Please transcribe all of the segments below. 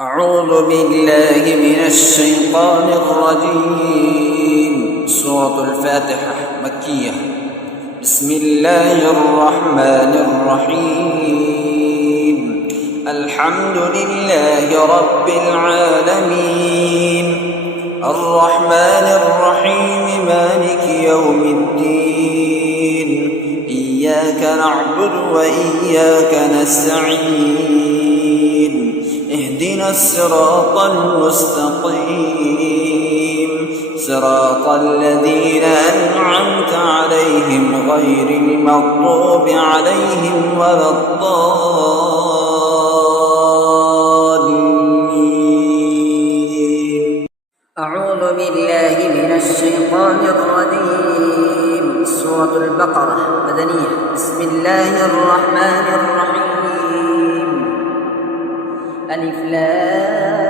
أعوذ بالله من الشيطان الرجيم. سورة الفاتحة مكية. بسم الله الرحمن الرحيم. الحمد لله رب العالمين، الرحمن الرحيم، مالك يوم الدين. إياك نعبد وإياك نستعين. اهدنا الصراط المستقيم، صراط الذين أنعمت عليهم غير المغضوب عليهم ولا الضالين. أعوذ بالله من الشيطان الرجيم. سورة البقرة مدنية. بسم الله الرحمن الرحيم. ألف لام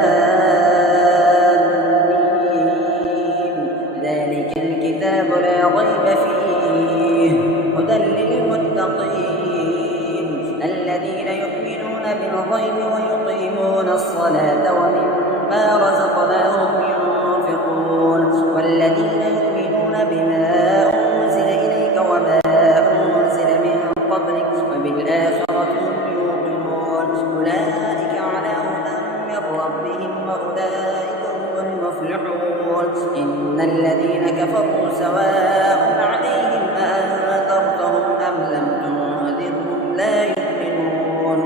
ميم. ذلك الكتاب لا ريب فيه هدى للمتقين الذين يؤمنون بالغيب ويقيمون الصلاة ومما رزقناهم ينفقون والذين يؤمنون بما أنزل إليك وما أنزل من قبلك وبالآخرة هم يوقنون أولئك على هدى من ربهم وأولئك هم المفلحون. إن الذين كفروا سواء عليهم أأنذرتهم أم لم تنذرهم لا يؤمنون.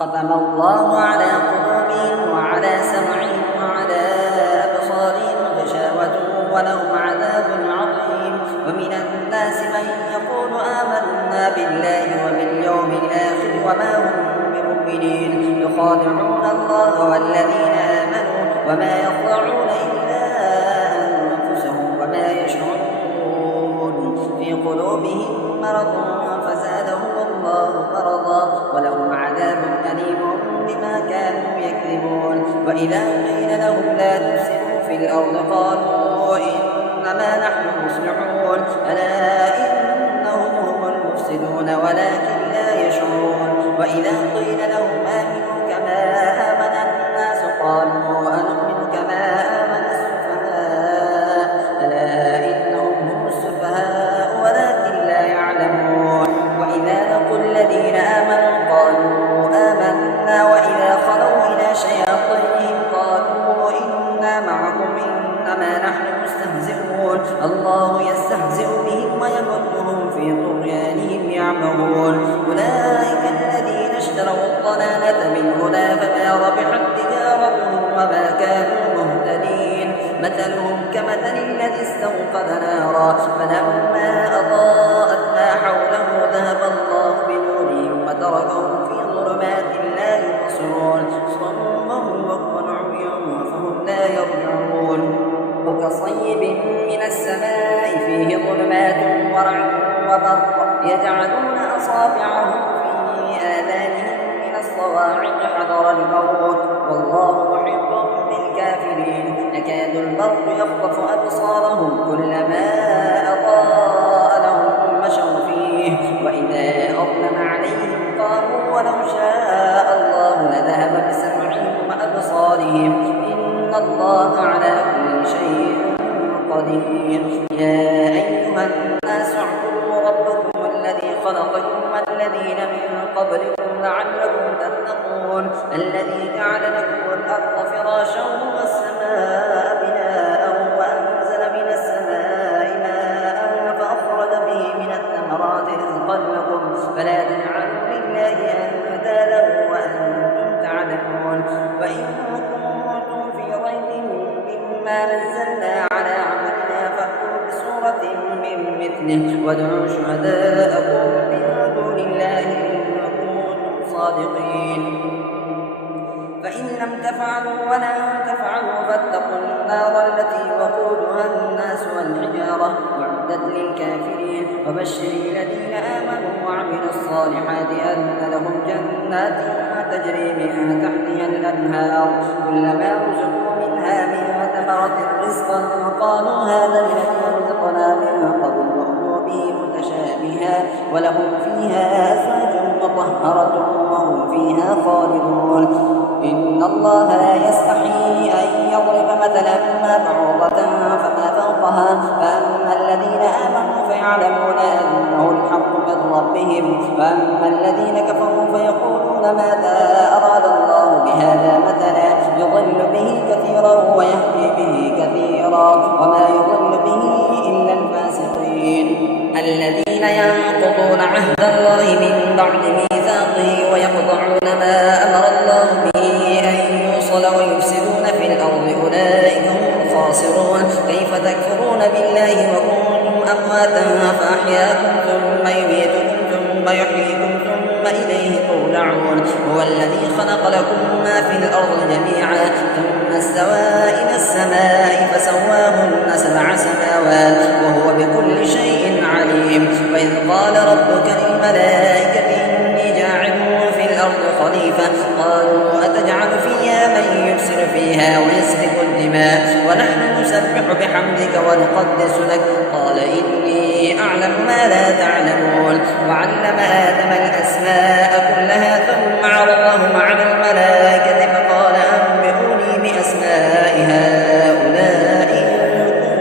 ختم الله على قلوبهم وعلى سمعهم وعلى أبصارهم غشاوة ولهم عذاب عظيم. ومن الناس من يقول آمنا بالله وباليوم الآخر وما هم بمؤمنين يخادعون الله والذين آمنوا وما يخدعون إلا أنفسهم وما يشعرون. في قلوبهم مرض فزادهم الله مرضا ولهم عذاب أليم بما كانوا يكذبون. وإذا قيل لهم لا تفسدوا في الأرض قالوا إنما نحن مصلحون ألا إنهم هم المفسدون ولكن لا يشعرون. وإذا قيل لهم آمنوا كما آمن الناس قالوا أنؤمن كما آمن السفهاء ألا إنهم هم السفهاء ولكن لا يعلمون. وإذا لقوا الذين آمنوا قالوا آمنا وإذا خلوا إلى شياطينهم قالوا إنا معكم إنما نحن مستهزئون الله يستهزئ بهم ويمدهم في طغيانهم يعمهون. أولئك الذين اشتروا الضلالة بالهدى فما ربحت تجارتهم وما كانوا مهتدين. مثلهم كمثل الذي استوقد نارا فلما أضاءت ما حوله ذهب الله بنورهم وتركهم في ظلمات لا يبصرون. صم وبكم عمي فهم لا يرجعون. وكصيب من السماء فيه ظلمات ورعد وبرق يجعلون أصابعهم في آذانهم من الصواعق حذر الموت والله محيط بالكافرين. يكاد البرق يخطف أبصارهم كلما أضاء لهم مشوا فيه وإذا أظلم عليهم قاموا ولو شاء الله لذهب بسمعهم وأبصارهم إن الله على كل شيء قدير. يا أيها الناس اعبدوا ربكم الذي خلقكم والذين من قبلكم لعلكم تتقون الذي جعل لكم الأرض فراشا والسماء بناء وأنزل من السماء ماء فأخرج به من الثمرات رزقا لكم فلا تجعلوا لله أندادا وأنتم تعلمون. وإن كنتم في ريب مما نزلنا على عبدنا فأتوا بسورة من مثله وادعوا شهداءكم من دون الله إن كنتم صادقين. فإن لم تفعلوا ولن تفعلوا فاتقوا النار التي وقودها الناس والحجارة أعدت للكافرين. وبشر الذين آمنوا وعملوا الصالحات أن لهم جنات تجري من تحتها الأنهار كلما رزقوا منها من ثمرة رزقا قالوا هذا الذي رزقنا من قبل وأتوا به متشابها ولهم فيها أزواج مطهرة وهم فيها خالدون. يعلمون. إن الله لا يستحيي أن يضرب مثلا ما بعوضة فما فوقها فأما الذين آمنوا فيعلمون أنه الحق من ربهم وأما الذين كفروا فيقولون ماذا أراد الله بهذا مثلا يضل به كثيرا ويهدي به كثيرا وما يضل به إلا الفاسقين. الذين ينقضون عهد الله من بعد ميثاقه ويقطعون ما أمر الله به أن يوصل ويفسدون في الأرض أولئك هم الخاسرون. كيف تكفرون بالله وكنتم أمواتا فأحياكم ثم يميتكم ثم يحييكم ثم إليه ترجعون. هو الذي خلق لكم ما في الأرض جميعا ثم استوى إلى السماء فسواهن 7 سماوات وهو بكل شيء عليم. وإذ قال ربك للملائكة إني جاعل في الأرض خليفة قالوا أتجعل فيها من يفسد فيها ويسفك الدماء ونحن نسبح بحمدك ونقدس لك قال إني أعلم ما لا تعلمون. وعلم آدم الأسماء كلها ثم عرضهم على الملائكة فقال أنبئوني بأسماء هؤلاء إن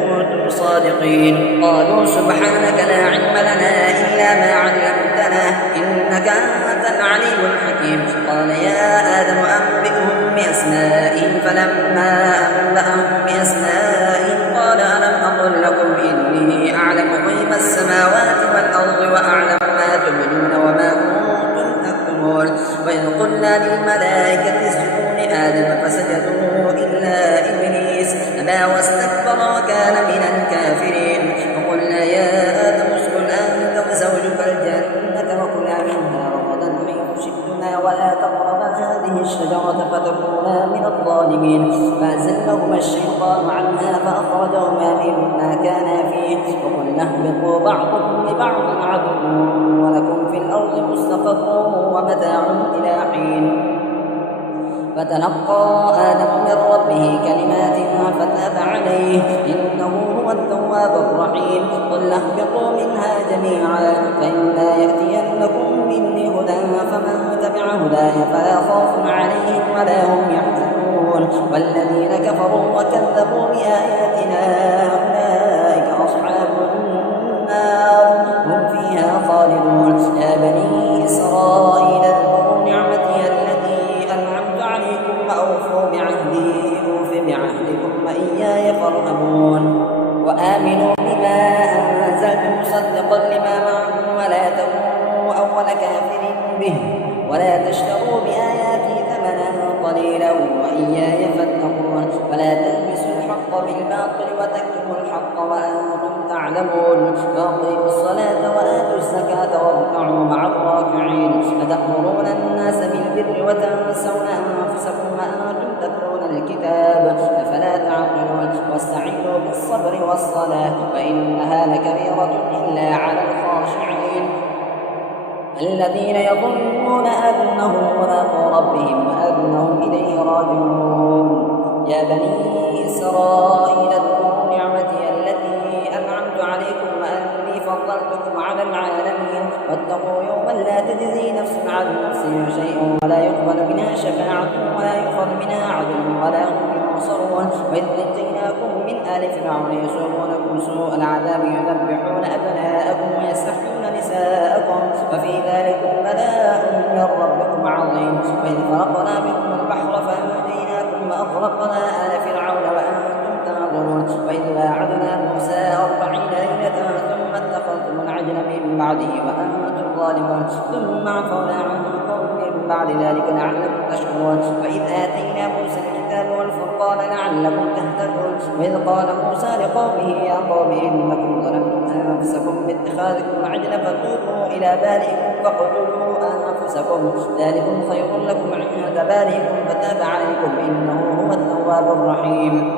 كنتم صادقين. قالوا سبحانك لا علم لنا إلا ما علمتنا إنك أنت العليم الحكيم. قال يا آدم أنبئهم بأسمائهم فلما أنبأهم بأسمائهم قال ألم أقل لكم إني أعلم غيب السماوات والأرض وأعلم ما تبدون وما كنتم تكتمون. وإذ قلنا للملائكة اسجدوا لآدم فسجدوا إلا إبليس أبى واستكبر وكان من الكافرين. وقلنا يا آدم اسكن أنت وزوجك الجنة وكلا منها رغدا حيث شئتما ولا تقربا هذه الشجرة فتكونا من الظالمين. فأزلهما الشيطان عنها فأخرجهما مما كانا فيه وقلنا اهبطوا بعضكم لبعض عدو ولكم في الأرض مستقر ومتاع إلى حين. فتلقى آدم من ربه كلمات فتاب عليه إنه هو التواب الرحيم. قل اهبطوا منها جميعا فإما يأتينكم مني هدى فمن تبع هداي فلا خوف عليهم ولا هم يحزنون. والذين كفروا وكذبوا بآياتنا أولئك أصحاب النار هم فيها خالدون. يا بني إسرائيل اذكروا نعمتي التي أنعمت عليكم وأوفوا بعهدي أوف بعهدكم وإياي فارهبون. وآمنوا بما أنزلت مصدقا لما معكم ولا تكونوا أول كافر به ولا تشتروا بآياتي ثمنا قليلا وإياي فاتقون. ولا تلبسوا الحق بالباطل وتكتموا الحق وأنتم تعلمون. فأقيموا الصلاة وآتوا الزكاة واركعوا مع الراكعين. أتأمرون الناس بالبر وتنسون أنفسكم وأنتم تتلون الكتاب أفلا تعقلون. واستعينوا بالصبر والصلاة وإنها لكبيرة إلا على الخاشعين الذين يظنون أنهم ملاقو ربهم وأنهم إليه راجعون. يا بني إسرائيل اذكروا نعمتي التي أنعمت عليكم وأني فضلتكم على العالمين. واتقوا يوما لا تجزي نفس عن نفس شيئا ولا يقبل منها شفاعة ولا يؤخذ منها عدل ولا هم ينصرون. وإذ نجيناكم من آل فرعون يسومونكم سوء العذاب يذبحون أبناءكم ويستحيون نساءكم وفي ذلك بلاء من ربكم عظيم. وإذ فرقنا بكم البحر فأنجيناكم وأغرقنا آل فرعون وأنتم تنظرون. وإذ واعدنا موسى 40 ليلة ثم اتخذتم العجل من بعده وأنتم ظالمون ثم عفونا عنكم من بعد ذلك لعلكم تشكرون. وإذ آتينا موسى الكتاب والفرقان لعلكم تهتدون. وإذ قال موسى لقومه يا قوم إنكم ظلمتم أنفسكم باتخاذكم العجل فتوبوا إلى بارئكم فاقتلوا أنفسكم ذلكم خير لكم عند بارئكم فتاب عليكم إنه هو التواب الرحيم.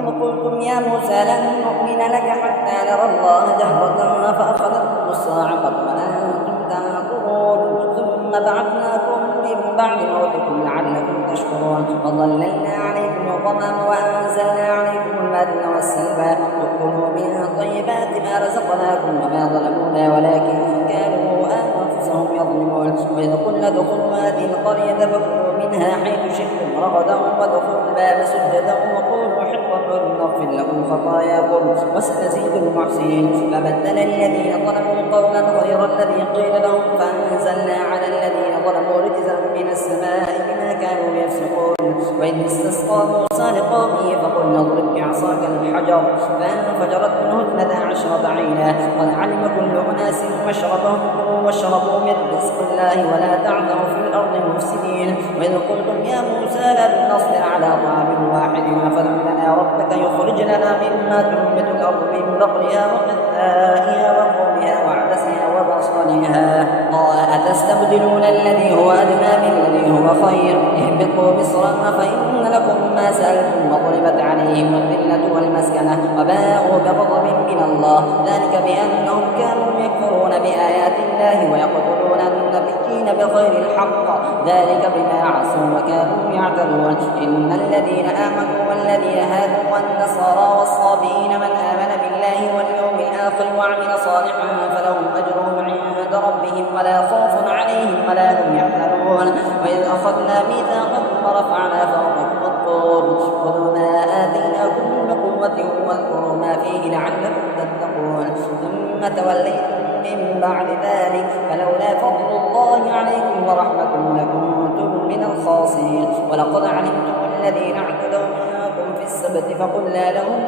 إذ قلتم يا موسى لن نؤمن لك حتى نرى الله جهرة فأخذتكم الصاعقة وأنتم تنظرون ثم بعثناكم من بعد موتكم لعلكم تشكرون. وظللنا عليكم الغمام وأنزلنا عليكم المن والسلوى كلوا من طيبات ما رزقناكم وما ظلمونا ولكن كانوا أنفسهم أنفسهم يظلمون. وإذ قلنا ادخلوا هذه القرية فكلوا منها حيث شئتم رغدا وادخلوا الباب سجدا وقولوا حطة نغفر لكم خطاياكم وسنزيد المحسنين. فبدل الذين ظلموا قولا غير الذي قيل لهم فأنزلنا على الذين ظلموا رجزا من السماء بما كانوا يفسقون. وإذ استسقى موسى لقومه فقلنا اضرب بعصاك الحجر فانفجرت منه 12 عينا قد علم كل أناس مشربهم واشربوا من رزق الله ولا تعثوا في الأرض مفسدين. وإذ قلتم يا موسى لن نصبر على طعام واحد فادع لنا ربك يخرج لنا مما تنبت الأرض من بقلها وقثائها وقومها وعدسها وبصلها قال أتستبدلون الذي هو أدنى بالذي هو خير اهبطوا مصرا فإن لكم ما سألتم وضربت عليهم الذلة والمسكنة وباءوا بغضب من الله ذلك بأنهم كانوا يكفرون بآيات الله ويقتلون النبيين بغير الحق ذلك بما عصوا وكانوا يعتدون. إن الذين آمنوا والذين هادوا والنصارى والصابئين من آمن بالله واليوم الآخر وعمل صالحا فلهم أجرهم عند ربهم ولا خوف عليهم ولا هم يحزنون. وإذ أخذنا ميثاقكم ورفعنا فوقكم الطور خذوا ما آتيناكم بقوة واذكروا ما فيه لعلكم تتقون ثم توليتم من بعد ذلك فلولا فضل الله عليكم ورحمته لكنتم من الخاسرين. ولقد علمتم الذين اعتدوا منكم في السبت فقلنا لهم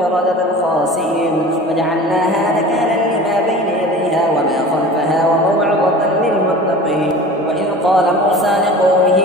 قردة خاسئين وجعلناها نكالا لما بين يديها وما خلفها وموعظة للمتقين. وإذ قال موسى لقومه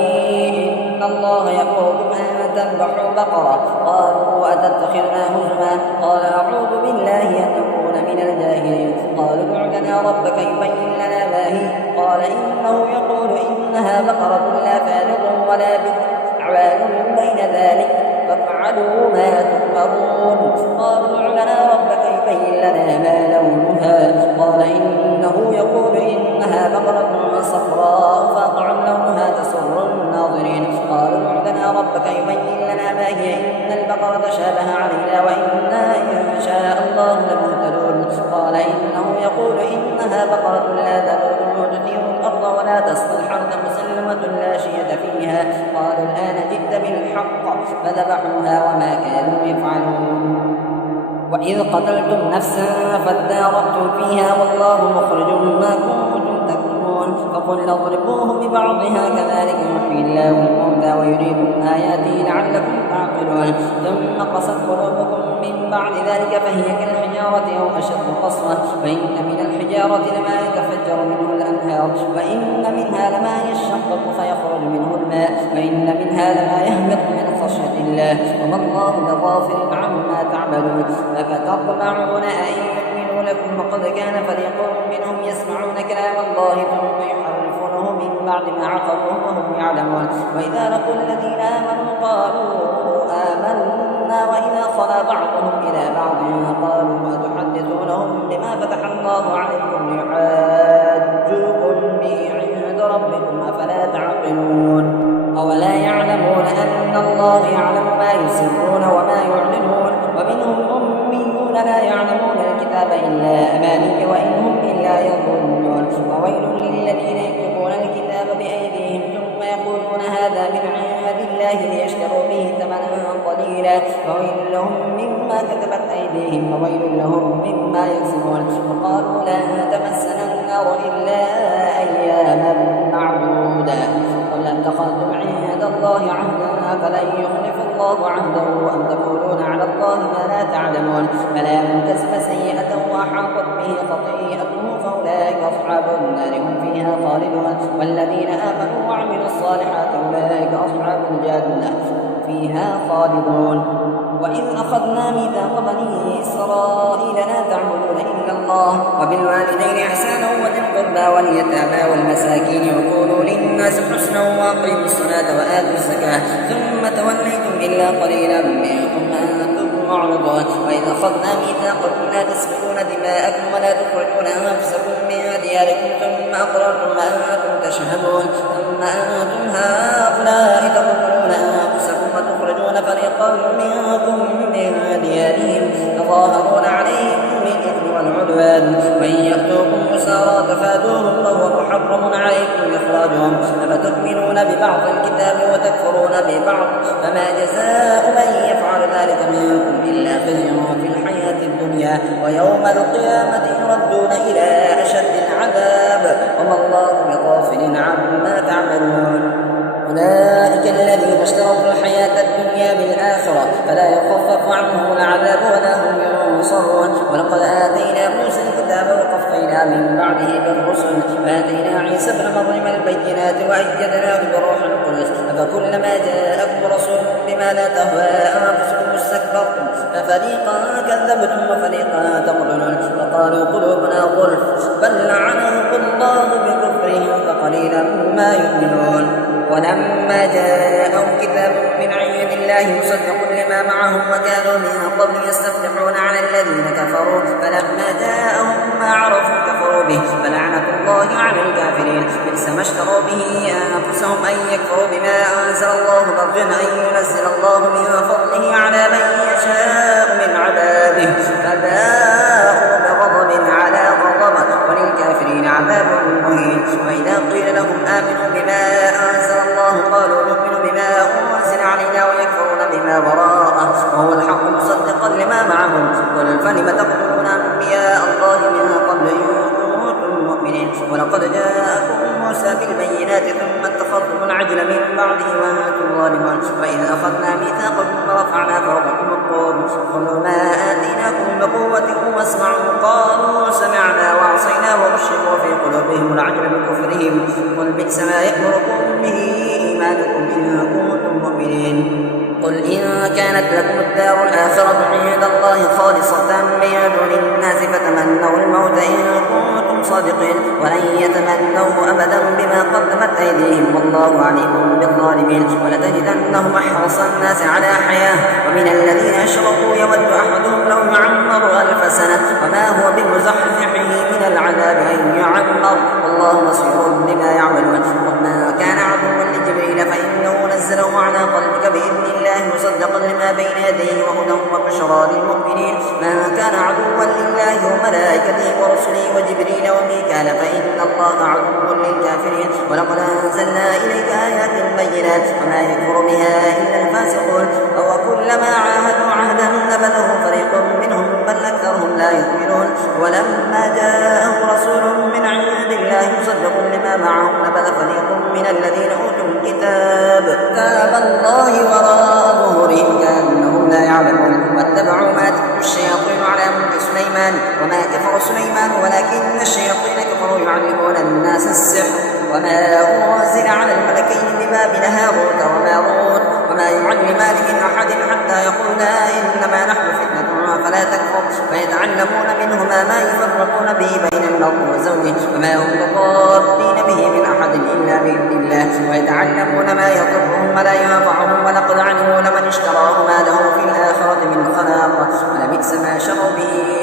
إن الله يأمركم أن تذبحوا بقرة قالوا أتتخذنا هزوا قال أعوذ بالله أن نكون من الجاهلين. قالوا ادع لنا ربك يبين لنا ما هي قال إنه يقول إنها بقرة لا فارغ ولا بكر أعوان بين ذلك فافعلوا ما تؤمرون. قالوا ادع لنا ربك يبين لنا ما لونها قال إنه يقول إنها بقرة صفراء فاقع لونها تسر الناظرين. قالوا ادع لنا ربك يبين لنا ما هي إن البقرة شابه علينا وإنا إن شاء الله لمهتدون. قال إنه يقول إنها بقرة لا ذلول تثير الأرض ولا تسقي الحرث مسلمة لا شية فيها. قالوا الآن جئت بالحق فذبحوها وما كانوا يفعلون. وإذ قتلتم نفسا فادارأتم فيها والله مخرج ما كنتم تكتمون. فقلنا اضربوه ببعضها كذلك يحيي الله الموتى ويريكم آياته لعلكم تعقلون. ثم قست قلوبكم من بعد ذلك فهي كالحجارة أو أشد قسوة فإن من الحجارة لما يتفجر منه الأنهار وإن منها لما يشقق فيخرج منه الماء وإن منها لما يهبط من خشية الله وما الله بغافل عما تعملون. أفتطمعون أن يؤمنوا لكم وقد كان فريق منهم يسمعون كلام الله ثم يحرفونه من بعد ما عقلوه وهم يعلمون. وإذا لقوا الذين آمنوا قالوا آمنا وإذا خلا بعضهم إلى بعض قالوا أتحدثونهم بما فتح الله عليكم ليحاجوكم به عند ربكم أفلا تعقلون. أولا يعلمون أن الله يعلم ما يسرون وما يعلنون. ومنهم أميون لا يعلمون الكتاب إلا أماني وإن هم إلا يظنون. وويل للذين يكتبون الكتاب بأيديهم ثم يقولون هذا من عند الله ليشتروا به ثمنا قليلا وويل لهم مما كتبت أيديهم وويل لهم مما يكسبون. وقالوا لا تمسنا النار إلا أياما معدودة قل اتخذتم عند الله عهدا فلن يخلف الله عهده أم تقولون على الله ما لا تعلمون. بلى من كسب سيئة وأحاطت به خطيئته فأولئك أصحاب النار هم فيها خالدون. والذين آمنوا وعملوا الصالحات أولئك أصحاب الجنة فيها خالدون. وإذ أخذنا ميثاق بني إسرائيل لا تعبدون إلا الله وبالوالدين إحسانا وذي القربى واليتامى والمساكين وقولوا للناس حسنا وأقيموا الصلاة وآتوا الزكاة ثم توليتم إلا قليلا منكم أنتم معرضون. وإذ أخذنا ميثاقكم لا تسفكون دماءكم ولا تخرجون أنفسكم من دياركم ثم أقررتم ما أنتم تشهدون ثم أنتم هؤلاء تقتلون أنفسكم وتخرجون فريقا منكم من ديارهم تظاهرون عليهم بالإثم والعدوان وإن يأتوكم أسارى تفادوهم وهو تكفرون ببعض فما جزاء من يفعل ذلك منكم إلا خزي في الحياة الدنيا ويوم القيامة يردون إلى أشد العذاب وما الله بغافل عما تعملون. أولئك الذين اشتروا الحياة الدنيا بالآخرة فلا يخفف عنهم العذاب ولا هم ينصرون. ولقد آتينا موسى الكتاب وقفينا من بعده بالرسل وآتينا عيسى ابن مريم البينات وأيدناه بروح القدس أفكلما جاءكم رسول بما لا تهوى أنفسكم استكبرتم ففريقا كذبتم وفريقا تقتلون وقالوا قلوبنا غلف بل لعنهم الله بكفرهم فقليلا ما يؤمنون. ولما جاءهم كتاب من عند الله مصدق لما معهم وكانوا من قبل يستفتحون على الذين كفروا فلما جاءهم ما عرفوا كفروا به فلعنة الله على الكافرين. بئس ما اشتروا به أنفسهم أن يكفروا بما أنزل الله بغيا أن ينزل الله من فضله على من يشاء من عباده فباءوا بغضب على غضب وللكافرين عذاب مهين. وإذا قيل لهم آمنوا بما أنزل الله قالوا نؤمن بما أنزل علينا ويكفرون بما وراءه وهو الحق مصدقا لما معهم قل فلم تقتلون أنبياء الله من قبل إن كنتم مؤمنين. ولقد جاءكم موسى بالبينات ثم اتخذتم العجل من بعده وأنتم ظالمون. وإذ أخذنا ميثاقكم ورفعنا فوقكم الطور خذوا ما آتيناكم بقوة واسمعوا قالوا سمعنا وعصينا وأشربوا في قلوبهم العجل بكفرهم قل بئس ما يأمركم به إيمانكم إن كنتم مؤمنين. قل إن كانت لكم الدار الآخرة عند الله خالصة من دون الناس فتمنوا الموت إن كنتم صادقين ولن يتمنوا أبدا بما قدمت أيديهم والله عليم بالظالمين. ولتجدنهم أحرص الناس على حياة ومن الذين أشركوا يود أحدهم لو يعمر 1000 سنة وما هو بمزحزحه من العذاب أن يعمر والله بصير بما يعملون. ومن كان عدوا لجبريل فإنه نزله على قلبك بإذن الله مصدقا لما بين يديه وهدى وبشرى للمؤمنين. من كان عدوا لله وملائكته ورسله وجبريل وميكال فإن الله عدو للكافرين. ولقد أنزلنا إليك آيات بينات وما يكفر بها إلا الفاسقون وكلما عاهدوا عهدا نبذه فريق منهم بل أكثرهم لا يؤمنون. ولما جاءهم رسول من عند الله مصدق لما معهم نبذ فريق من الذين أوتوا الكتاب كتاب الله وراء ظهورهم كأنهم لا يعلمون. واتبعوا ما تتلو الشياطين على ملك سليمان وما كفر سليمان ولكن الشياطين كفروا يعلمون الناس السحر وما أنزل على الملكين ببابل هاروت وماروت وما يعلمان من أحد حتى يقولا إنما نحن فتنة فلا تكفر فيتعلمون منهما ما يفرقون به بين المرء وزوجه وما هم بضارين به من أحد إلا بإذن الله ويتعلمون ما يضرهم ولا ينفعهم ولقد علموا لمن اشتراه ما له في الآخرة من خلاق ولبئس ما شروا به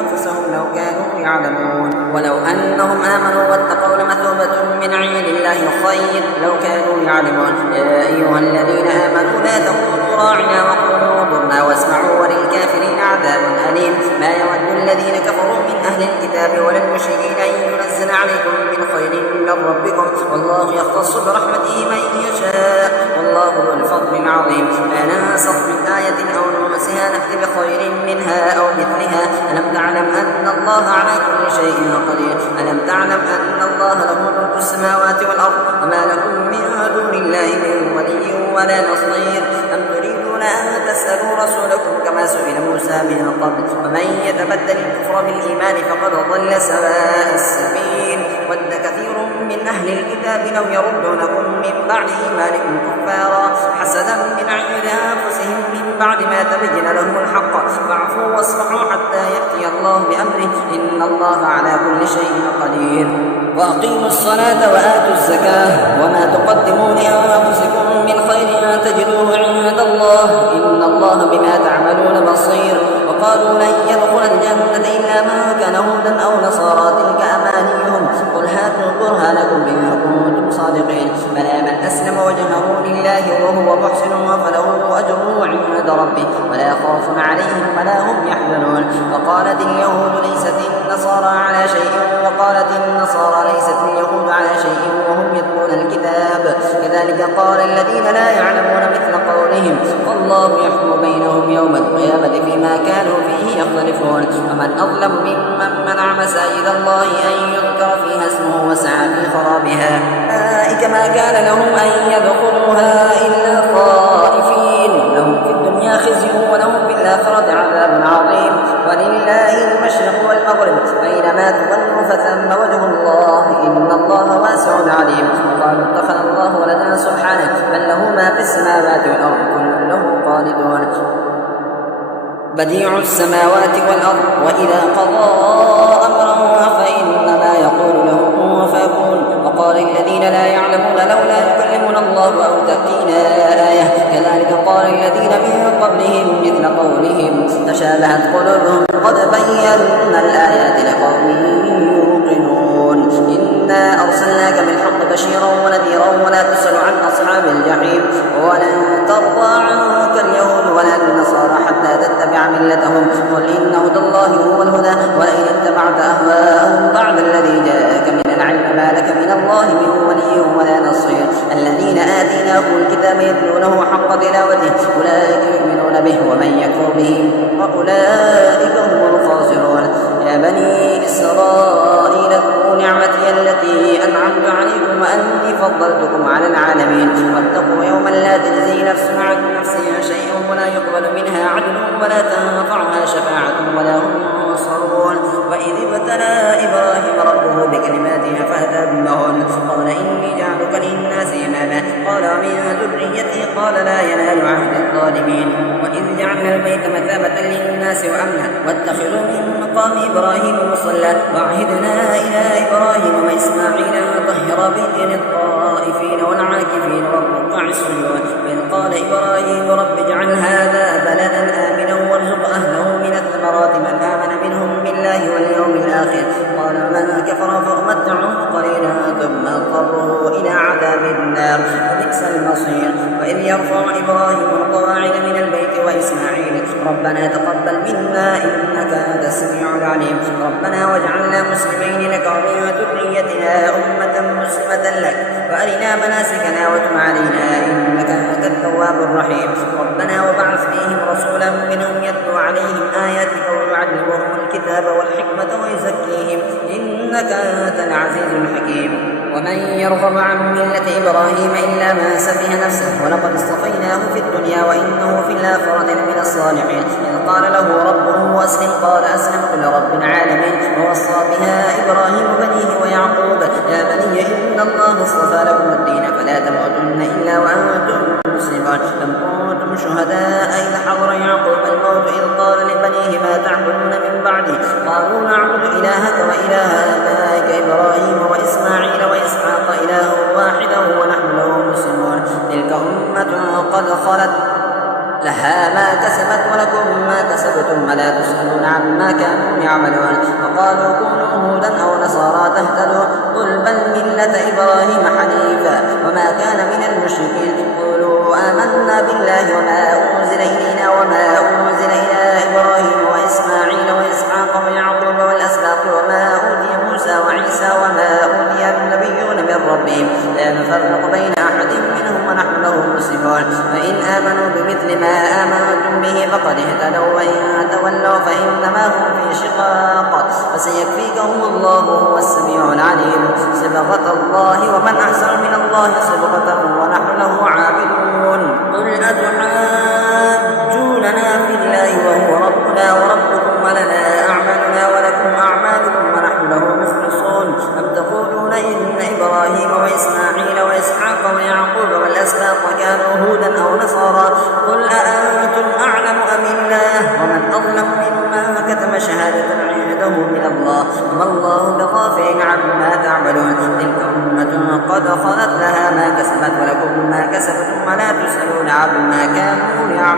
أنفسهم لو كانوا يعلمون. ولو أنهم آمنوا واتقوا لمثوبة من عند الله خير لو كانوا يعلمون. يا أيها الذين آمنوا لا تقولوا راعنا وقولوا انظرنا واسمعوا وللكافرين عذاب أليم. ما يود الذين كفروا من أهل الكتاب ولا المشركين أن ينزل عليكم من خير من ربكم والله يختص برحمته من يشاء والله ذو الفضل العظيم. لا ننسخ من آية أو ننسها نأتي بخير منها أو مثلها. ألم تعلم أن الله على كل شيء قدير. ألم تعلم أن الله له ملك السماوات والأرض وما لكم من دون الله من ولي ولا نصير. أم تريدون أن تسألوا رسولكم كما سئل موسى من قبل ومن يتبدل الكفر بالإيمان فقد ضل سواء السبيل. ود كثير من أهل الكتاب لو يردونكم من بعد إيمانكم كفارا حسدا من عند أنفسهم من بعد ما تبين لهم الحق فاعفوا واصفحوا حتى يأتي الله بأمره إن الله على كل شيء قدير. وأقيموا الصلاة وآتوا الزكاة وما تقدموا لأنفسكم من خير تجدوه عند الله إن الله بما تعملون بصير. وقالوا لن يدخل الجنة إلا من كان هودا أو نصارى تلك أمانيهم قل هاتوا برهانكم إن كنتم صادقين. بلى من أسلم وجهه لله وهو محسن فله أجره عند ربه ولا خوف عليهم ولا هم يحزنون. وقالت اليهود ليست النصارى على شيء وقالت النصارى ليست اليهود على شيء وهم يتلون يتلون الكتاب كذلك قال الذين لا يعلمون مثل قولهم والله يحكم بينهم يوم القيامة فيما كانوا فيه يختلفون ومن أظلم ممن منع مساجد الله أن يذكر فيها اسمه وسعى في خرابها أولئك ما كان لهم أن يدخلوها إلا خائفين لهم في الدنيا خزي ولهم في الآخرة عذاب عظيم ولله المشرق والمغرب أينما تولوا فثم وجه الله إن الله واسع عليم وقالوا اتخذ الله ولدا سبحانه بل له ما في السماوات والأرض كل له قانتون بديع السماوات والأرض وإذا قضى أمرا فإنما يقول له كن فيكون وقال الذين لا يعلمون لولا يكلمنا الله أو تأتينا آية كذلك قال الذين من قبلهم مثل قولهم تشابهت قلوبهم قد بينا الآيات لقوم يوقنون إنا أرسلناك بالحق بشيرا ونذيرا ولا تسأل عن أصحاب الجحيم ولن ترضى عنك اليهود ولا النصارى حتى تتبع ملتهم قل إن هدى الله هو الهدى ولئن اتبعت أهواءهم بعد الذي جاءك من العلم ما لك من الله من ولي ولا نصير الذين آتيناهم الكتاب يتلونه حق تلاوته أولئك يؤمنون به ومن يكفر به وأولئك هم الخاسرون يا بني إسرائيل اذكروا نعمتي التي أنعمت عليكم وأني فضلتكم على العالمين واتقوا يوما لا تجزي نفس عن نفسها شيئا ولا يقبل منها عدل ولا تنفعها شفاعة ولا هم ينصرون وإذ ابتلى إبراهيم ربه بكلمات فأتمهن قال إني جعلك للناس إماما قال من ذريتي قال لا ينال عهد الظالمين وإذ جعلنا البيت مثابة للناس وأمنا واتخذوا من مقام إبراهيم مصلى وعهدنا إلى إبراهيم وإسماعيل أن طهر بيتي للطائفين والعاكفين والركع السجود وإذ قال إبراهيم رب اجعل هذا بلدا آمنا وارزق أهله من الثمرات من آمن منهم بالله واليوم الآخر قال من كفر فأمتعه قليلا ثم اضطره إلى عذاب النار وبئس المصير وإذ يرفع إبراهيم القواعد من البيت وإسماعيل ربنا تقبل منا إنك أنت السميع العليم ربنا واجعلنا مسلمين لك ومن ذريتنا أمة مسلمة لك وأرنا مناسكنا وتب علينا إنك أنت التواب الرحيم ربنا وبعث فيهم رسولا منهم يتلو عليهم آياتك ويعلمهم الكتاب والحكمة ويزكيهم إنك أنت العزيز الحكيم ومن يرغب عن ملة إبراهيم إلا من سفه نفسه ولقد اصطفيناه في الدنيا وإنه في الآخرة لمن الصالحين إذ قال له ربه أسلم قال أسلمت لرب العالمين ووصى بها إبراهيم بنيه ويعقوب يا بني إن الله اصطفى لكم الدين فلا تموتن إلا وأنتم مسلمون أم كنتم شهداء إذ حضر يعقوب الموت إذ قال لبنيه ما تعبدون من بعدي قالوا نعبد إلهك وإله آبائك إبراهيم وإسماعيل وإسحاق إله واحدا ونحن له مسلمون تلك أمة قد خلت لها ما كسبت ولكم ما كسبتم ولا تسألون عما كانوا يعملون وقالوا كونوا هودا أو نصارى تهتدوا قل بل ملة إبراهيم حنيفا وما كان من المشركين قولوا آمنا بالله وما أنزل إلينا وما أنزل إلى إبراهيم وإسماعيل وإسحاق ويعقوب والأسباط وما أوتي موسى وعيسى وما أوتي النبيون من ربهم لا نفرق بين أحد منهم ونحن له مسلمون فإن آمنوا بمثل ما آمنتم به فقد اهتدوا وإن تولوا فإنما هم في شقاق فسيكفيكهم الله هو السميع العليم صبغة الله ومن أحسن من الله صبغة ونحن له عابدون قل أتحاجوننا في الله وهو ربنا وربكم ولنا أعمالنا ولكم أعمالكم ونحن له مخلصون أم تقولون إن إبراهيم وإسماعيل وإسحاق ويعقوب والأسباط كانوا هودا أو نصارى قل أأنتم أعلم أم الله ومن أظلم ممن كتم شهادة عنده من الله وما الله بغافل عما تعملون تلك أمة قد خلت لها ما كسبت ولكم ما كسبتم ولا تسألون عما كانوا يعملون